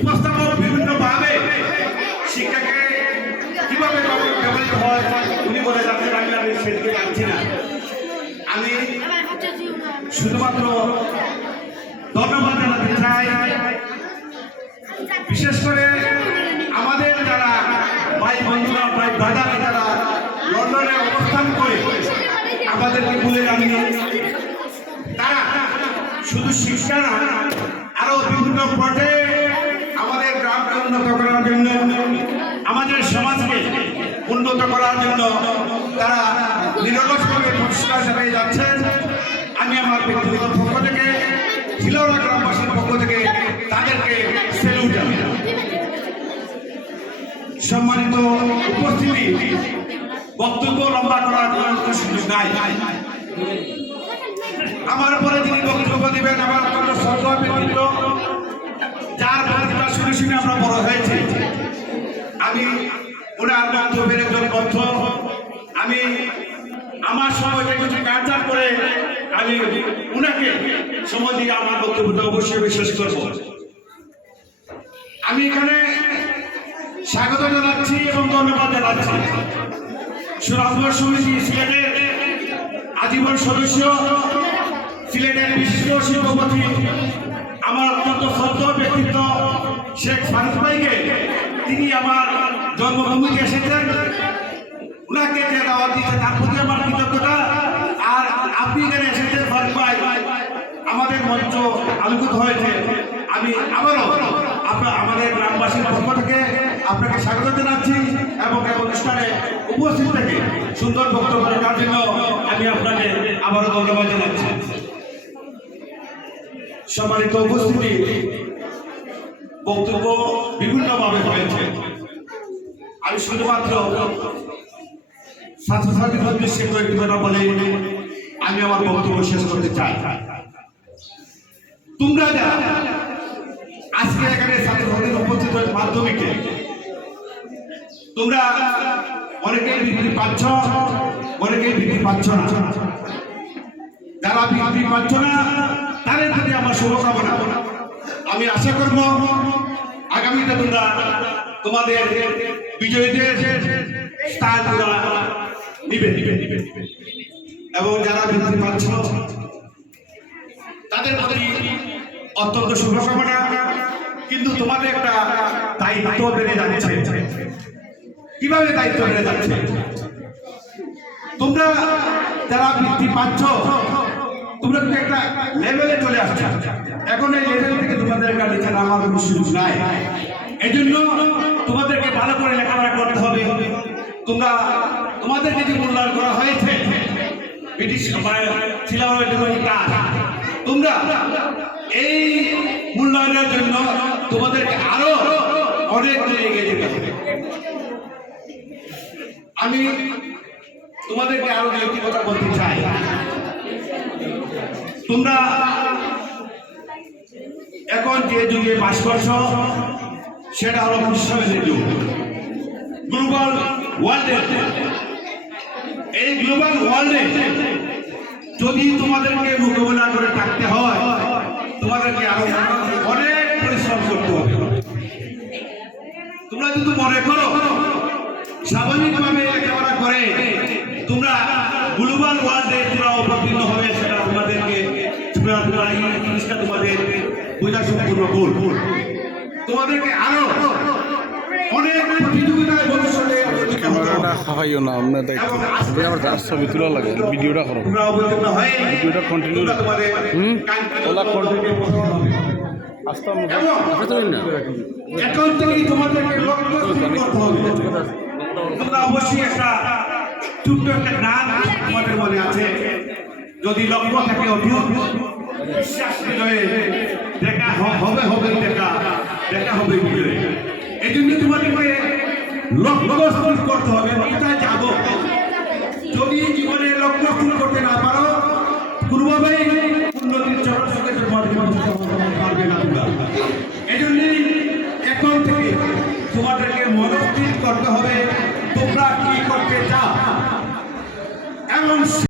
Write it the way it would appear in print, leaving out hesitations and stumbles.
উপস্থাপক বিভিন্নভাবে শিক্ষাকে কিভাবে ব্যবহৃত হয় উনি বলে যাচ্ছেন, আমি সেদিকে যাচ্ছি না। আমি শুধুমাত্র ধন্যবাদ জানাতে চাই বিশেষ করে আমাদের যারা ভাই বন্ধুরা, ভাই দাদারা যারা লন্ডনে অবস্থান করে আমাদেরকে বলে জানিয়ে তারা শুধু শিক্ষা না, আরো বিভিন্ন পর্যায়ে আমাদের গ্রামকে উন্নত করার জন্য, আমাদের সমাজকে উন্নত করার জন্য তারা নিরলসভাবে প্রচেষ্টা চালিয়ে যাচ্ছেন। আমি আমার ব্যক্তিগত পক্ষ থেকে, ঝিলৌড়া গ্রামবাসীর পক্ষ থেকে তাদেরকে সেলুট জানাই। সম্মানিত উপস্থিতি, বক্তব্য লম্বা করার কোনো সুযোগ নাই। আমার পরে যিনি বক্তব্য দিবেন আমার অত্যন্ত শ্রদ্ধা ব্যক্তিত্ব, যার বক্তব্য শুনে শুনে আমরা বড় হয়েছি। আমি ওনার বক্তব্যের একজন বদ্ধ, আমি আমার সময়কে কিছু কালচার করে আমি উনাকে সময় দিয়ে আমার বক্তব্যটা অবশ্যই বিশ্বাস করব। আমি এখানে স্বাগত জানাচ্ছি এবং ধন্যবাদ জানাচ্ছি সুরাজগড় সমিতি সিলেটের আজীবন সদস্য, সিলেটের বিশিষ্ট শিল্পপতি, আমার অত্যন্ত শ্রদ্ধেয় ব্যক্তিত্ব শেখ ফারুক ভাইকে। তিনি আমার জন্মভূমিতে এসেছেন, ওনাকে যে দাওয়াত দিতে তার প্রতি আমার কৃতজ্ঞতা। আর আপনি এখানে এসেছেন ফারুক ভাই, আমাদের মঞ্চ আলোকিত হয়েছে। আমি আবারও আমাদের গ্রামবাসীর পক্ষ থেকে আপনাকে স্বাগত জানাচ্ছি এবং অনুষ্ঠানে উপস্থিত থেকে সুন্দর বক্তব্য রাখার জন্য আমি আপনাকে আবারও ধন্যবাদ জানাচ্ছি। সম্মানিত উপস্থিতি, বক্তব্য বিভিন্নভাবে হয়েছে। আমি শুধুমাত্র ছাত্রছাত্রীদের উদ্দেশ্যে কয়েকটি কথা বলে আমি আমার বক্তব্য শেষ করতে চাই। তোমরা যারা আজকে এখানে ছাত্রছাত্রীদের উপস্থিত হয়েছে মাধ্যমিকে, তোমরা অনেকেই বৃত্তি পাচ্ছ, অনেকেই বৃত্তি পাচ্ছ না। যারা বৃত্তি পাচ্ছ না তাদের প্রতি আমার শুভকামনা। আমি আশা করব আগামীতে তোমরা তোমাদের বিজয়ীদের স্থান নিবে এবং যারা বৃত্তি পাচ্ছ তাদের প্রতি অত্যন্ত শুভকামনা। কিন্তু তোমাদের একটা দায়িত্ব বেড়ে যাচ্ছে। কিভাবে দায়িত্ব বেড়ে যাচ্ছে? তোমরা যারা বৃত্তি পাচ্ছ তোমরা কিন্তু একটা লেভেলে চলে আসছো। এখন এই লেভেল থেকে তোমাদের কাছে নামার কোনো সুযোগ নাই। এই জন্য তোমাদেরকে ভালো করে লেখাপড়া করতে হবে। তোমরা তোমাদেরকে যে মূল্যায়ন করা হয়েছে ব্রিটিশ ছিল, তোমরা এই মূল্যায়নের জন্য তোমাদেরকে আরো অনেক দূরে এগিয়ে যেতে হবে। আমি তোমাদেরকে আরো একটি কথা বলতে চাই। তোমরা এখন যে যুগে বাস করছো সেটা হলো বিশ্বের যুগ, গ্লোবাল ওয়ার্ল্ডে। এই গ্লোবাল ওয়ার্ল্ডে যদি তোমাদেরকে মোকাবেলা করে থাকতে হয় তোমাদেরকে আরো অনেক পরিশ্রম করতে হবে। তোমরা যদি মনে করো স্বাভাবিকভাবে লেখাপড়া করে তোমরা গ্লোবাল ওয়ার্ল্ডে তোমরা অবতীর্ণ হবে, সেটা তোমাদেরকে জিনিসটা তোমাদের বোঝা সম্পূর্ণ ভুল। তোমাদেরকে আরো অনেক প্রতিযোগিতায় ভবিষ্যতে খাওয়াইও না আমরা আমার যার ছবি তোলা লাগে ভিডিওটা করো, ভিডিওটা কন্টিনিউ ওলা কন্টিনিউ আস্তে এখন থেকেই তোমাদেরকে লক্ষ্য করতে হবে। তোমরা অবশ্যই একটা ছোট্ট একটা গান তোমাদের মনে আছে, যদি লক্ষ্য থাকে অটুট বিশ্বাস হৃদয়ে দেখা হবে হবে দেখা হবে হৃদয়ে। এই জন্য তোমাদেরকে লক্ষ্য স্থির করতে হবে, কোথায় যাবো। যদি জীবনে লক্ষ্য স্থির করতে না পারো কোনোভাবেই উন্নতির চরম পারবে না।